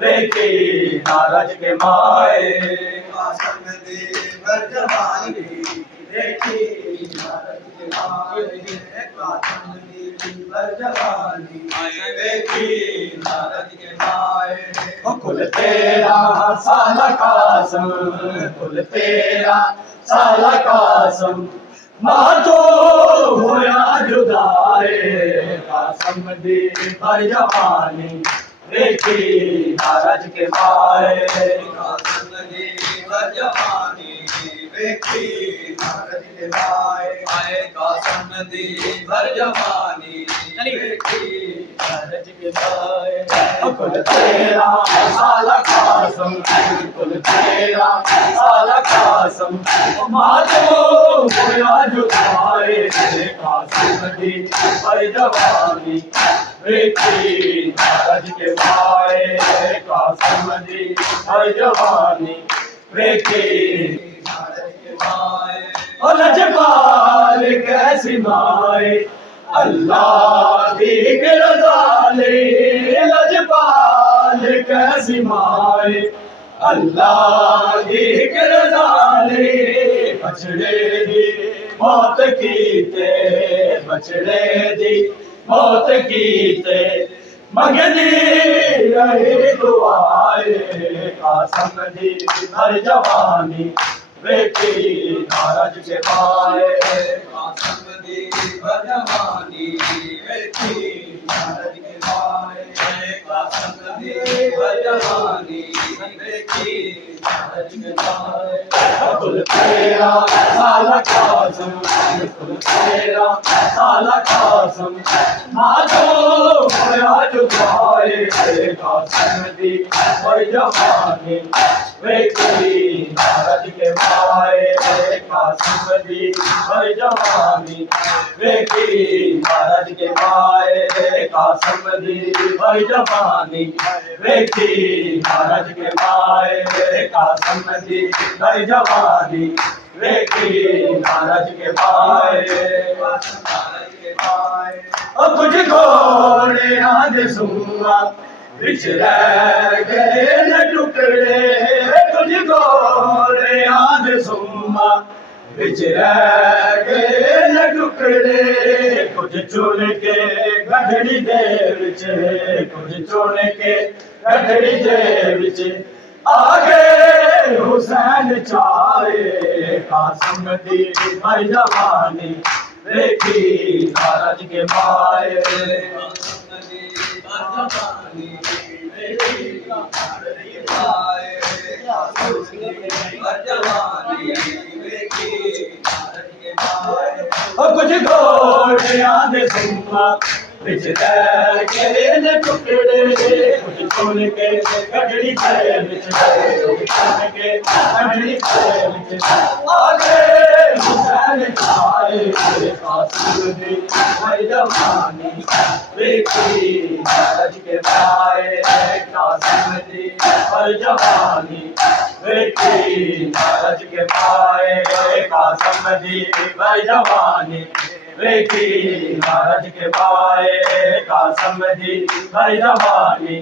वेखी नारज के माए कासम दी बरजवानी देखी नारज के माए कासम दी बरजवानी देखी नारज के माए कुल तेरा साला कासम कुल तेरा साला कासम माँ तो होया जुदाए कासम दी बरजवानी देखी नारज के माए कासम दी बरजवानी देखी नारज के माए आए कासम दी बरजवानी देखी नारज के माए कुल तेरा साला कासम कुल तेरा साला कासम माँ तो होया जुदाए कासम दी बरजवानी देखी नारज के माए कासम दी बरजवानी देखी नारज के माए लजपाल कैसी माए अल्लाह की रज़ा ले लजपाल कैसी माए अल्लाह की रज़ा ले बछड़े दी मौत की ते बछड़े दी मौत की ते मगनी रहे दुआए कासम दी हर जवानी वेखी नारज के माए कासम दी बरजवानी देखी नारज के माए कासम दी बरजवानी देखी नारज के माए कुल तेरा साला कासम कुल तेरा साला कासम माधो होया जुदाए कासम दी बरजवानी वेखी नारज के माए कासम दी बरजवानी वेखी नारज के माए कासम दी बरजवानी वेखी नारज के माए कासम दी बरजवानी वेखी नारज के माए नारज के माए कुछ घोड़े आद सुआ बिछ रह गए न टुकड़े कुछ घोड़े आद सुआ बिछ रह गए न टुकड़े कुछ चुन के गठड़ी दे विच कुछ चुन के गठड़ी दे विच आगे हुसैन चाहे कासम दी बरजवानी देखी नारज के माए कासम दी बरजवानी देखी नारज के माए कासम दी बरजवानी देखी नारज के माए कुछ घोड़े आदे सुमा बिच रह गए न टुकड़े कुछ चुन के गठड़ी से बिच कुछ चुन के गठड़ी से बिच आगे हुसैन चाहे कासम दी बरजवानी देखी नारज के माए कासम दी बरजवानी देखी नारज के माए कासम दी बरजवानी देखी नारज के माए कासम दी बरजवानी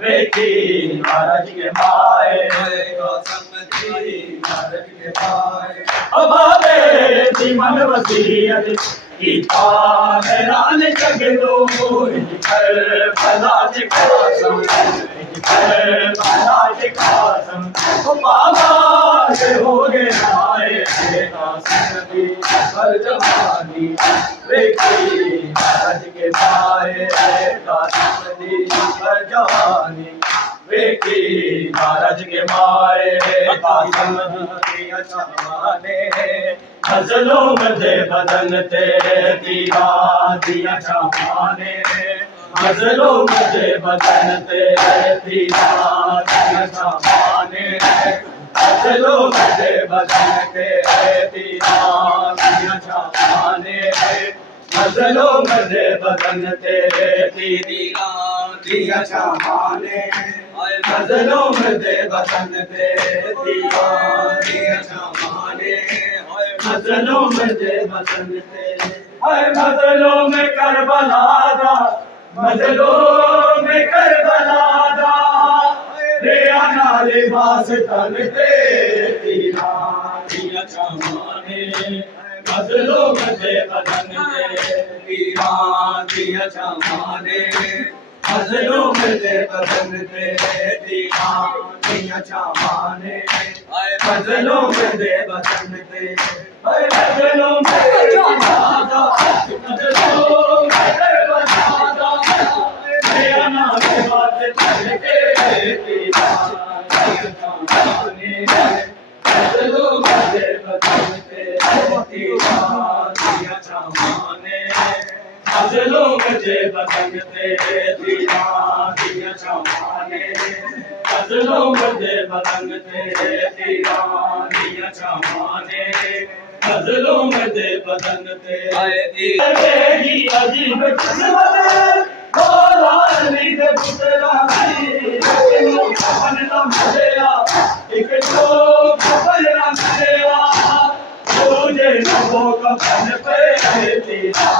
देखी नारज के माए कासम दी नारज के माए अबावे थी मन वसीयत की तान जगदो कर भला कासम कर भला कासम बाबा से हो गए आए कासम दी बरजवानी देखी नारज के माए कासम दी बरजवानी देखी नारज के माए कासम दी अचाने गजलों में दे बदन ते दीवा दिया छाने गजलों में दे बदन ते दीवा दिया छाने गजलों में दे बदन ते दीवा दिया छाने गजलों में दे बदन ते दीवा दिया छाने गजलों में दे बदन ते दीवा दिया छाने गजलों में दे बदन तेरे गजलों में करबला दा गजलों में करबला दा लिबास तन ते तीरा दिया चमाने गजलों मजे बदन ते तीरा दिया चमाने गजलों मजे बदन ते तीरा दिया चमाने गजलों मजे बदन ते गजलों में बजाता गजलों में बजाता मेरा नाम बात करके तेरा चमाने गजलों में बजाते तेरा दिया चमाने गजलों में बजाते तेरा दिया चमाने गजलों में बजाते तेरा दिया चमाने गजलों में दे बदन ते तेरी अजीब किस्मत लाली दे पुतरा बनना मिलेगा एक तो बनना मिलेगा तुझे नबों का बन पे तेरा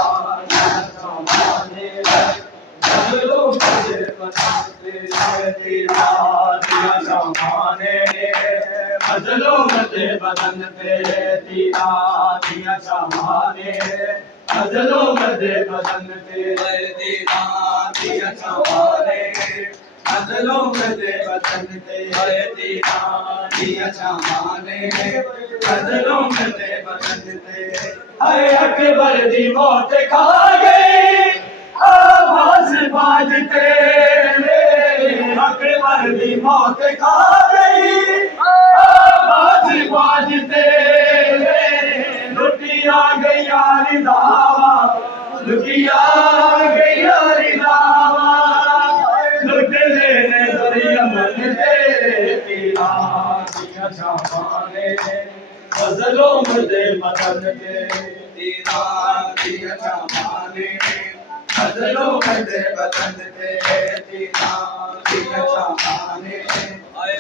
गजलों में दे बदन ते तेरा दिया चमाने गजलों में दे बदन ते तीरा दिया चमाने गजलों में दे बदन ते तीरा दिया चमाने गजलों में दे बदन ते तीरा दिया चमाने गजलों में दे बदन ते हाय अकबर दी मौत खा गई आवाज बाजते अकबर दी मौत खा गई आवाज बाजते लुटिया गया रिदावा लुटिया गया रिदावा लुट लेने दरिया मन दे तेरा दिया चमाने गजलों में दे बदन ते तीरा दिया चमाने गजलों में दे बदन ते तीरा दिया चमाने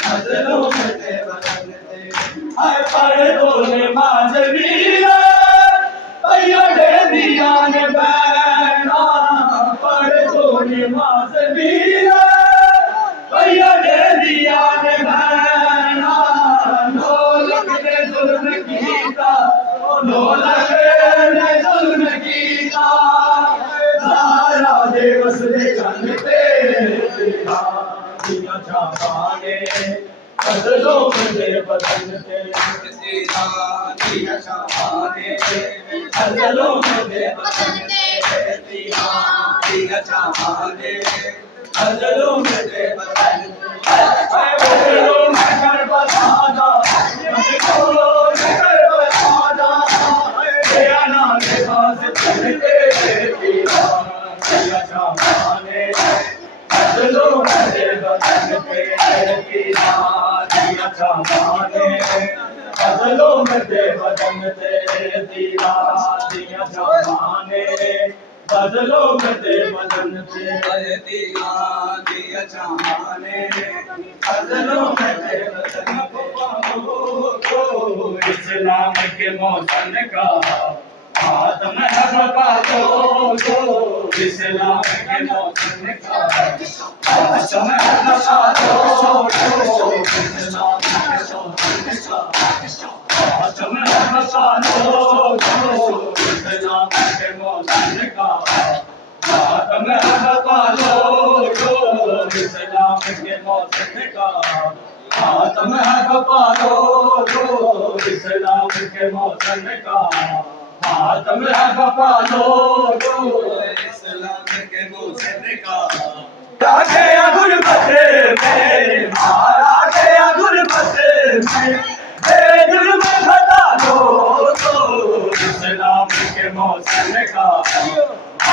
गजलों में दे बदन ते हाय पर बोले माजवीरा भैया दे दिया ने बैना पर बोले माजवीरा भैया दे दिया ने बैना ढोलक ने जुल्म कीता ढोलक ने जुल्म कीता सारा देवस दे चंद ते तेरा दिया चमाने गजलों में दे बदन ते तीरा दिया चमाने गजलों में दे बदन ते तीरा दिया चमाने गजलों में दे बदन गजलों में कर बसादा मुझको कर बसादा तेरा नाम लिबास चलते तेरा दिया चमाने गजलों में दे बदन ते तेरा दिया चमाने गजलों में दे बदन ते तेरा दिया चमाने गजलों में दे बदन ते तीरा दिया चमाने गजलों में दे बदन को इस्लाम के मौसम का आत्म है बता दो इस्लाम के मौसम का आत्म है बता दो इस्लाम के मौसम का आत्म है बता दो इस्लाम के मौसम का आत्म है बता दो इस्लाम के मौसम का आत्म है बता दो इस्लाम के मौसम का आत्म है बता दो इस्लाम के मौसम का गया गुरबत में मारा गया गुरबत में जुल्म बता दो इस्लाम के मौसम का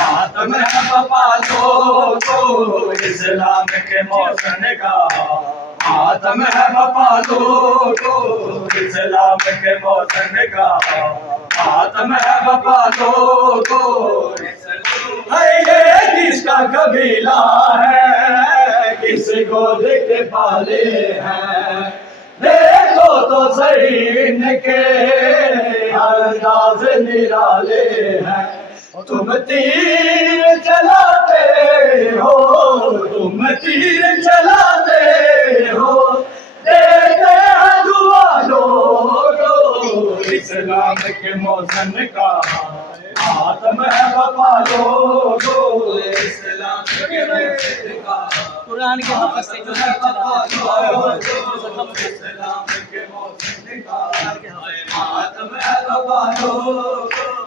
आत्म है बता दो इस्लाम के मौसम का आत्म है बता दो इस्लाम के मौसम का आत्म है बता दो ये किसका कबीला है किसको देख पाले हैं देखो तो सही इनके अंदाज निराले हैं तुम तीर चलाते हो तुम तीर चलाते हो के मौसम का आत्म है वफा लोगो इस्लाम के मौसम का कुरान के हक़ से जो इस्लाम के मौसम का आत्म है वफा लोगो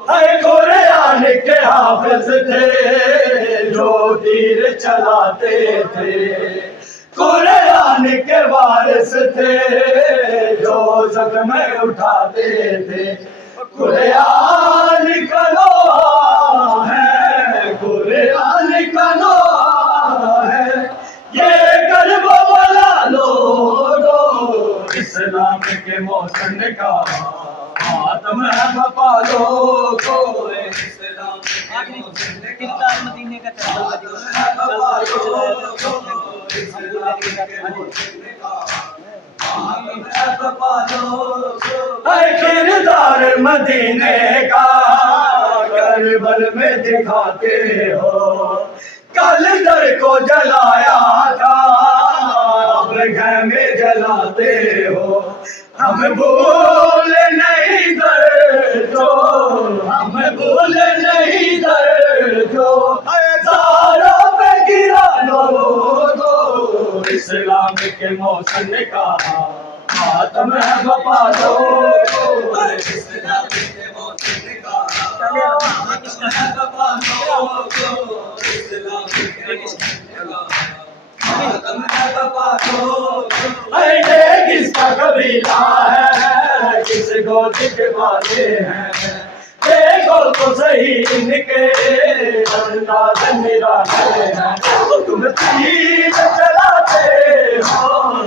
है कुरान के हाफिज थे जो तीर चलाते थे, कुरान के वारिस थे जो जख्म उठाते थे। कुरान का लोहा है, कुरान का लोहा है, ये कर्ब वाला लोगो इस्लाम के मौसम का आत्म है वफा लोगो इस्लाम के मौसम का किरदार मदीने का किरदार मदीने का करबल में दिखाते हो, कल दर को जलाया था अब घर में जलाते हो। हम भूल नहीं दर जो, हम भूल नहीं दर जो सारा पे गिरा लो इस्लाम के मौसम का आत्म है वफा लोगो इस्लाम के मौसम का आत्म है वफा लोगो इस्लाम के मौसम का आत्म है वफा लोगो ये किसका कबीला है, किसको दिखवाते हैं, देखो तो सही इनके अंदाज निराले हैं। तुम तीर चलाते हो